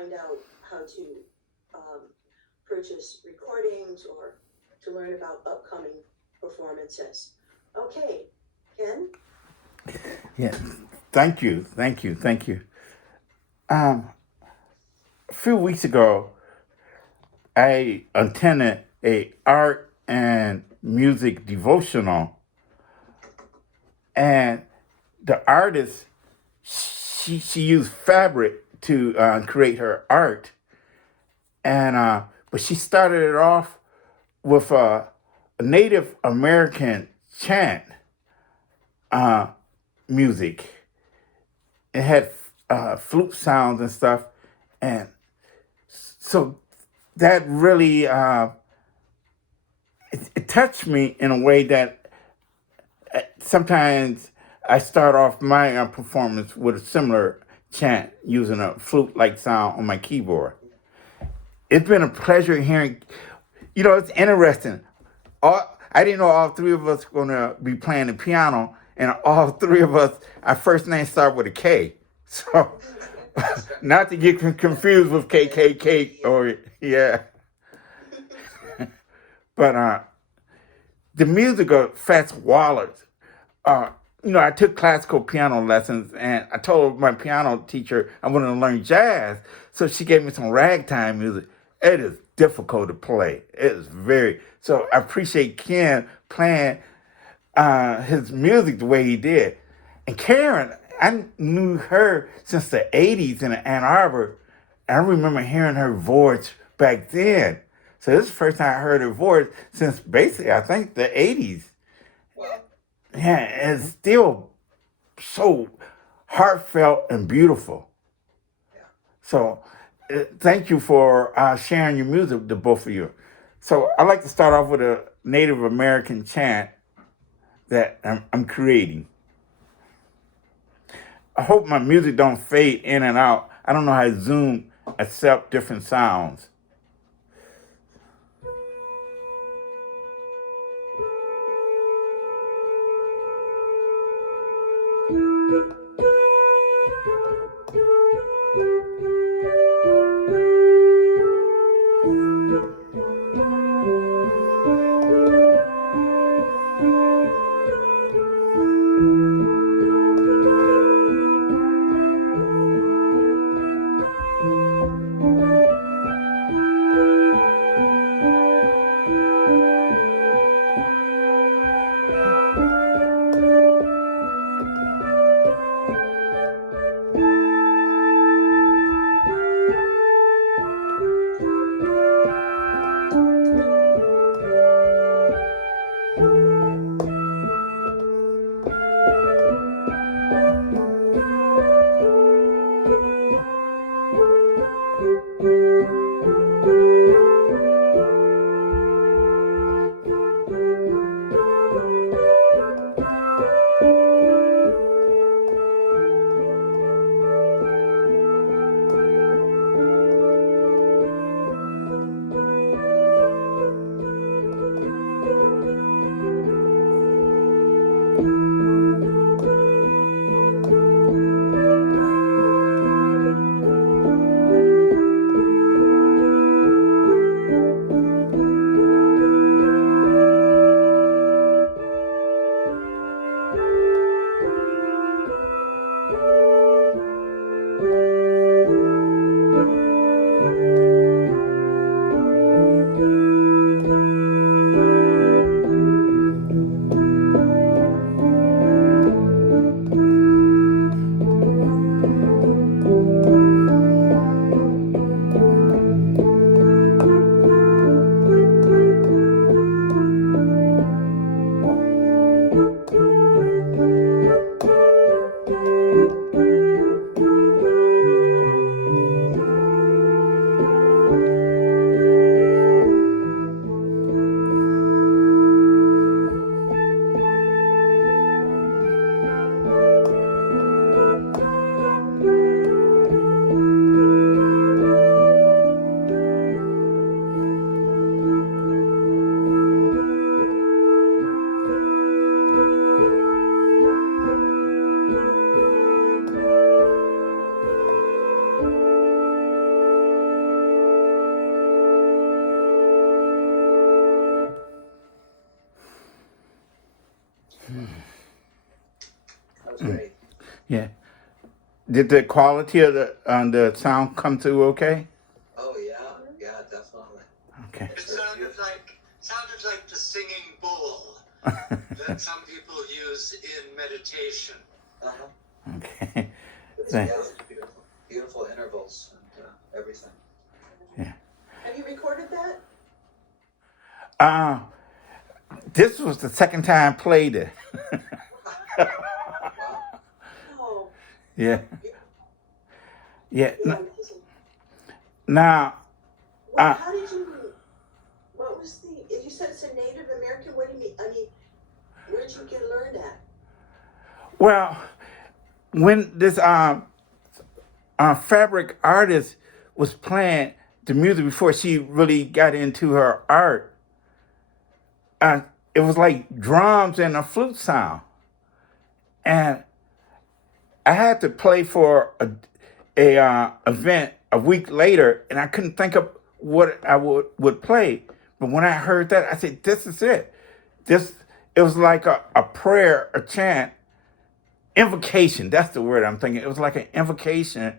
find out how to purchase recordings or to learn about upcoming performances. Okay, Kenn? Yeah, thank you. A few weeks ago, I attended a art and music devotional, and the artist she used fabric to create her art, and but she started it off with a Native American chant uh, music. It had flute sounds and stuff, and so that really it touched me in a way that sometimes I start off my performance with a similar chant using a flute-like sound on my keyboard. It's been a pleasure hearing. It's interesting. I didn't know all three of us were going to be playing the piano, and all three of us, our first name start with a K. So, not to get confused with KKK or, yeah. But the music of Fats Wallace, I took classical piano lessons, and I told my piano teacher I wanted to learn jazz, so she gave me some ragtime music. It is difficult to play. It is so I appreciate Kenn playing his music the way he did. And Karen, I knew her since the 80s in Ann Arbor. I remember hearing her voice back then. So this is the first time I heard her voice since basically, I think, the 80s. Yeah, it's still so heartfelt and beautiful. So thank you for sharing your music, the both of you. So I'd like to start off with a Native American chant that I'm creating. I hope my music don't fade in and out. I don't know how Zoom accept different sounds. Yeah. Did the quality of the sound come through okay? Oh yeah, definitely. Okay. It sounded like the singing bowl that some people use in meditation. Okay. Yeah, beautiful intervals and everything. Yeah. Have you recorded that? This was the second time I played it. Oh, Yeah. Yeah. yeah, amazing. Now, Well, how did you, what was you said it's a Native American, what do you mean? I mean, where did you learn that? well, when this fabric artist was playing the music before she really got into her art, it was like drums and a flute sound, and I had to play for a event a week later, and I couldn't think of what I would play. But when I heard that, I said, "This is it." It was like a prayer, a chant, invocation. That's the word I'm thinking. It was like an invocation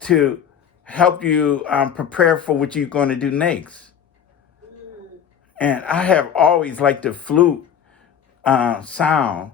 to help you prepare for what you're going to do next. And I have always liked the flute sound,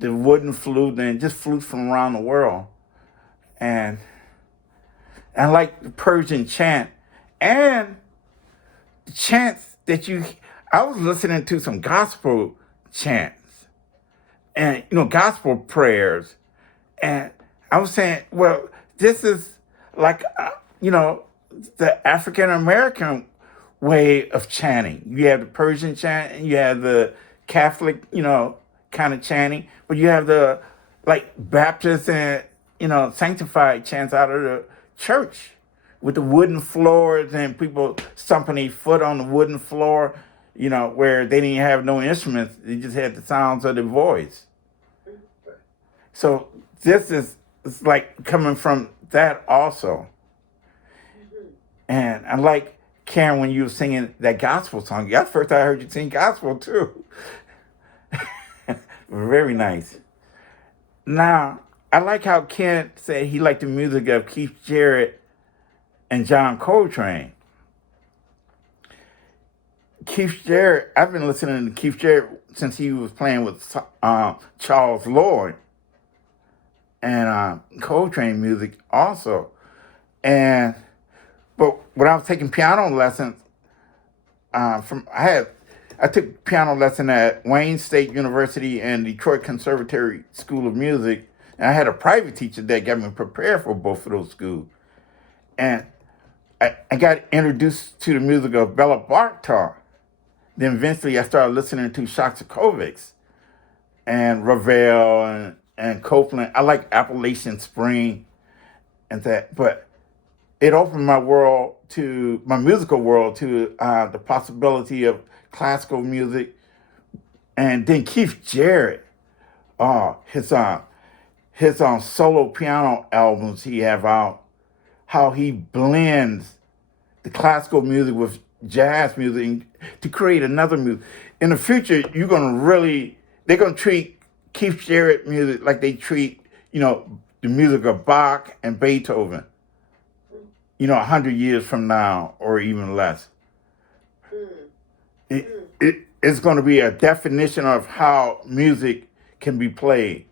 the wooden flute, and just flutes from around the world. And I like the Persian chant and the chants that I was listening to some gospel chants and, gospel prayers. And I was saying, well, this is like, the African American way of chanting. You have the Persian chant and you have the Catholic, kind of chanting, but you have the like Baptist and, sanctified chants out of the church with the wooden floors and people stomping their foot on the wooden floor, where they didn't have no instruments. They just had the sounds of their voice. So it's like coming from that also. And I like, Karen, when you were singing that gospel song. That's the first time I heard you sing gospel too. Very nice. Now, I like how Kenn said he liked the music of Keith Jarrett and John Coltrane. Keith Jarrett, I've been listening to Keith Jarrett since he was playing with Charles Lloyd and Coltrane music also. But when I was taking piano lessons, I took piano lesson at Wayne State University and Detroit Conservatory School of Music, and I had a private teacher that got me prepared for both of those schools. And I got introduced to the music of Bela Bartok. Then eventually I started listening to Shostakovich and Ravel and Copeland. I like Appalachian Spring and that, but it opened my musical world to the possibility of classical music. And then Keith Jarrett, his solo piano albums he have out, how he blends the classical music with jazz music to create another music. In the future, they're gonna treat Keith Jarrett music like they treat, the music of Bach and Beethoven. 100 years from now or even less. It's going to be a definition of how music can be played.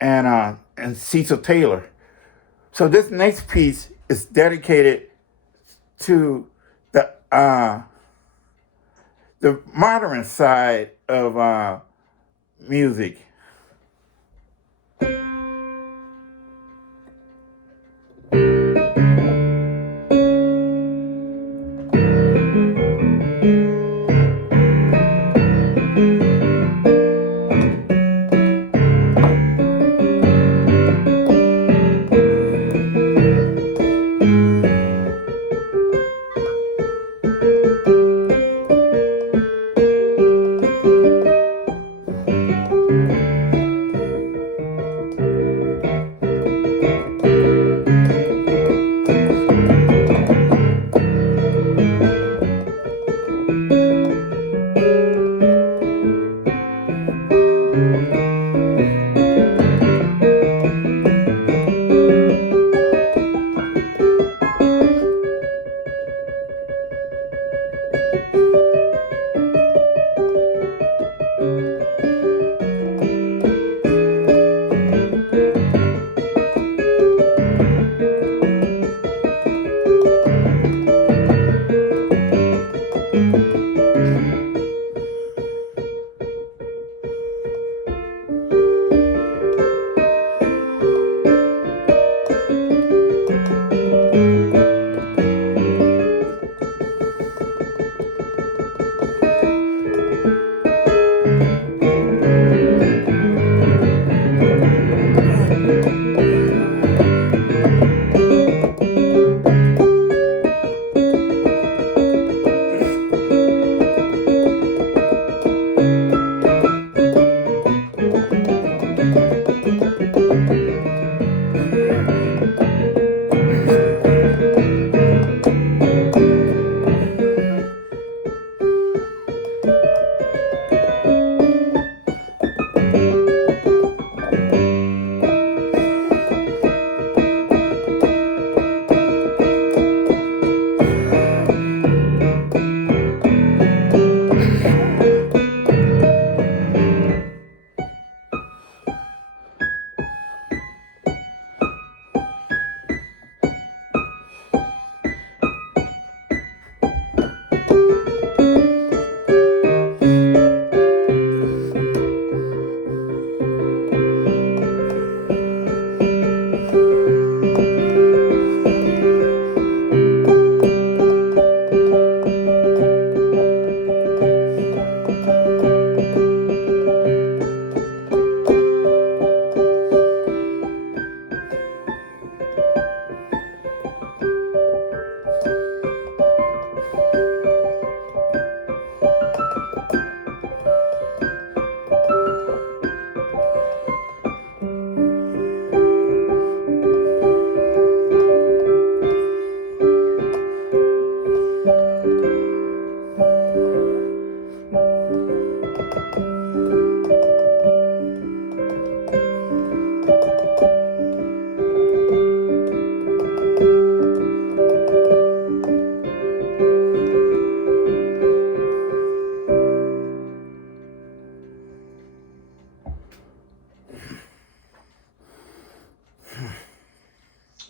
And Cecil Taylor. So this next piece is dedicated to the modern side of music.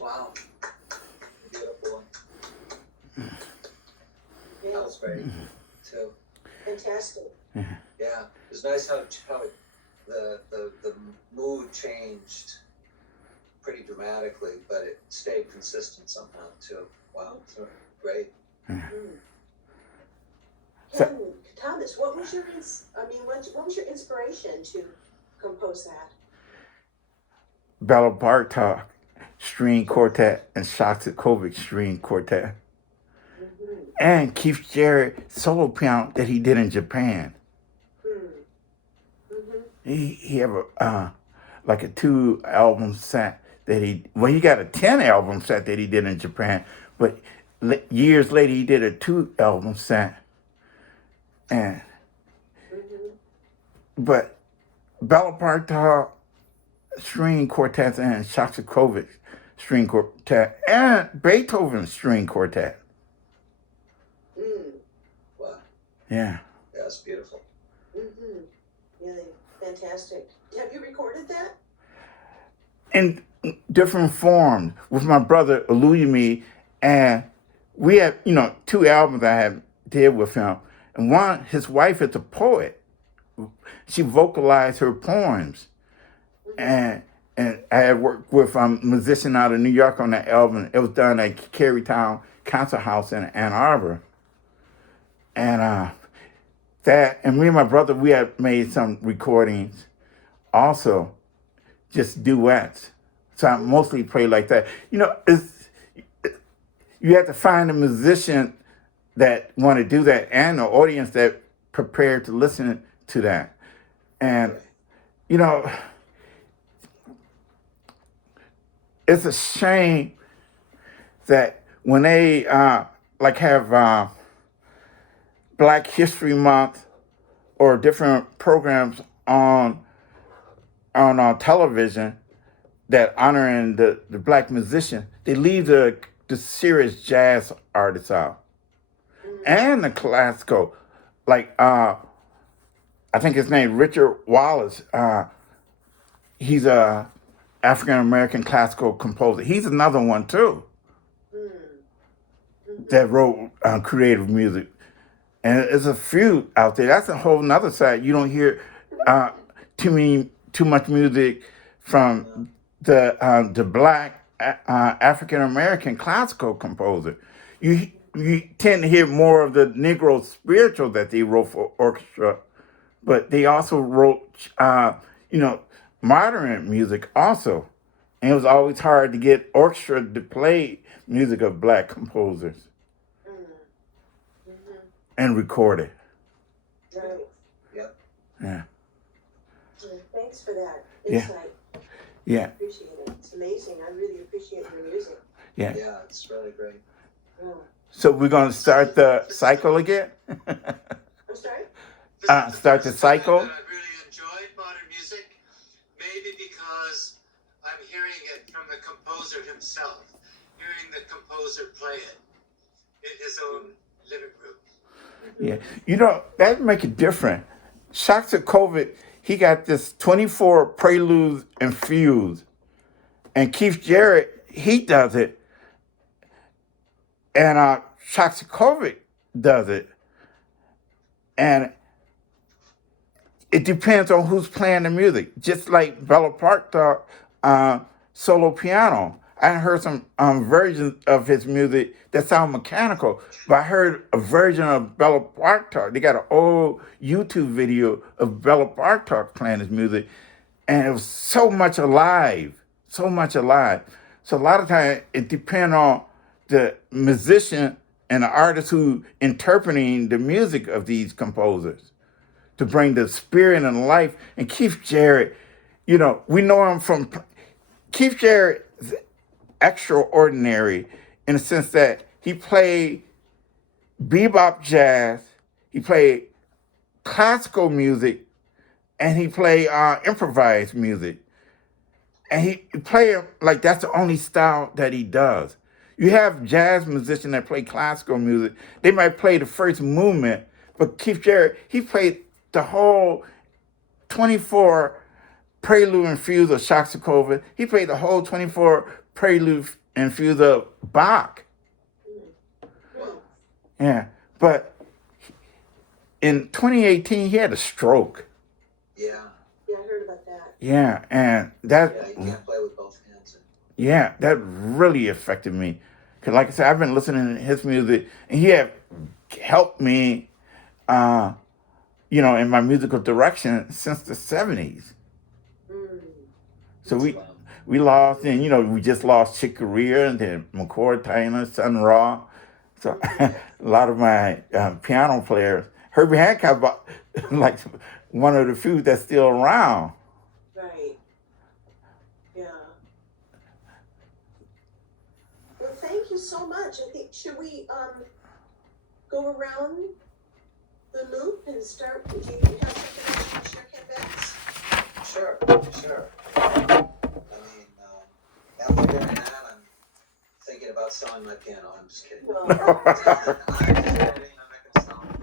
Wow. Beautiful. Yeah, That was great too. fantastic. Yeah, it was nice how the mood changed pretty dramatically, but it stayed consistent somehow too. Wow, so great. Mm. So- Ken, Thomas, what was your what was your inspiration to compose that? Bartok string quartet and Shostakovich string quartet. Mm-hmm. And Keith Jarrett solo piano that he did in Japan. Mm-hmm. He have a like a 2-album set that he got a 10-album set that he did in Japan, but years later he did a 2-album set. And but Bela Bartok string quartets and Shostakovich string quartet and Beethoven string quartet. Mm. Wow. Yeah. Yeah, it's beautiful. Mm-hmm. Really fantastic. Have you recorded that? In different forms with my brother Oluyemi, and we had 2 albums I had did with him, and one, his wife is a poet. She vocalized her poems, and I had worked with a musician out of New York on that album. It was done at Carytown Concert House in Ann Arbor, and me and my brother, we had made some recordings also, just duets. So I mostly play like that. You have to find a musician that want to do that and an audience that prepared to listen to that. And, it's a shame that when they have Black History Month or different programs on television that honoring the black musician, they leave the serious jazz artists out and the classical, like I think his name Richard Wallace. He's a African American classical composer. He's another one too that wrote creative music, and there's a few out there. That's a whole nother side. You don't hear too much music from the black African American classical composer. You tend to hear more of the Negro spiritual that they wrote for orchestra, but they also wrote modern music also, and it was always hard to get orchestra to play music of black composers and record it. Right. Yep. Yeah. Thanks for that Yeah. insight. Yeah. Appreciate it. It's amazing. I really appreciate your music. Yeah. Yeah, it's really great. Yeah. So we're gonna start the cycle again. I'm sorry? This is Start the first time cycle. that I've really enjoyed modern music, maybe because I'm hearing it from the composer himself, hearing the composer play it in his own living room. Yeah, you know that make it different. Shostakovich, he got this 24 preludes and fugues, and Keith Jarrett, he does it, and Shostakovich does it, and it depends on who's playing the music. Just like Bela Bartok, solo piano. I heard some versions of his music that sound mechanical, but I heard a version of Bela Bartok. They got an old YouTube video of Bela Bartok playing his music, and it was so much alive, so much alive. So a lot of times it depends on the musician and the artist who interpreting the music of these composers to bring the spirit and life. And Keith Jarrett, you know, we know him from Keith Jarrett is extraordinary in the sense that he played bebop jazz, he played classical music, and he played improvised music. And he played like that's the only style that he does. You have jazz musicians that play classical music. They might play the first movement, but Keith Jarrett, he played the whole 24 prelude and fugues of Shostakovich. He played the whole 24 prelude and fugues of Bach. Yeah, but in 2018, he had a stroke. Yeah. Yeah, I heard about that. Yeah, and that Yeah, you can't play with both hands. yeah, that really affected me. Cause like I said, I've been listening to his music, and he had helped me, you know, in my musical direction since the ¡70s. So we lost, and you know, we just lost Chick Corea, and then McCord Taylor, Sun Ra. So a lot of my piano players, Herbie Hancock, like one of the few that's still around. Right. Yeah. Well, thank you so much. I think, should we go around the loop and start? Do you have something to share, Ken Betts? Sure. I mean, after doing that, I'm thinking about selling my piano. I'm just kidding. Well, I'm just